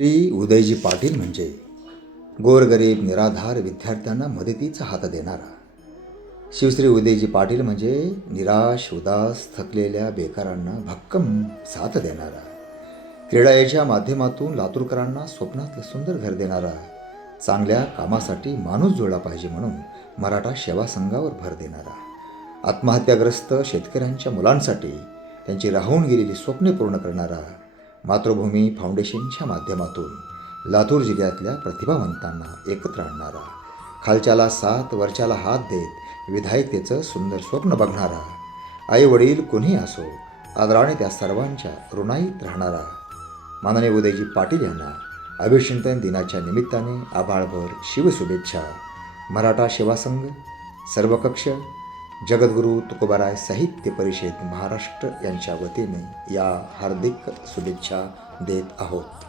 श्री उदयजी पाटील म्हणजे गोरगरीब निराधार विद्यार्थ्यांना मदतीचा हात देणारा. शिवश्री उदयजी पाटील म्हणजे निराश उदास थकलेल्या बेकारांना भक्कम साथ देणारा. क्रीडाच्या माध्यमातून लातूरकरांना स्वप्नातलं सुंदर घर देणारा. चांगल्या कामासाठी माणूस जोडला पाहिजे म्हणून मराठा सेवा संघावर भर देणारा. आत्महत्याग्रस्त शेतकऱ्यांच्या मुलांसाठी त्यांची राहून गेलेली स्वप्ने पूर्ण करणारा. मातृभूमी फाउंडेशनच्या माध्यमातून लातूर जिल्ह्यातल्या प्रतिभावंतांना एकत्र आणणारा. खालच्याला साथ वरच्याला हात देत विधायकतेचं सुंदर स्वप्न बघणारा. आई वडील कोणी असो आदराने त्या सर्वांच्या ऋणाईत राहणारा. माननीय उदयजी पाटील यांना अभिषिंतन दिनाच्या निमित्ताने आभाळभर शिवशुभेच्छा. मराठा सेवा संघ सर्व कक्ष जगद्गुरू तुकोबाराय साहित्य परिषद महाराष्ट्र यांच्या वतीने या हार्दिक शुभेच्छा देत आहोत.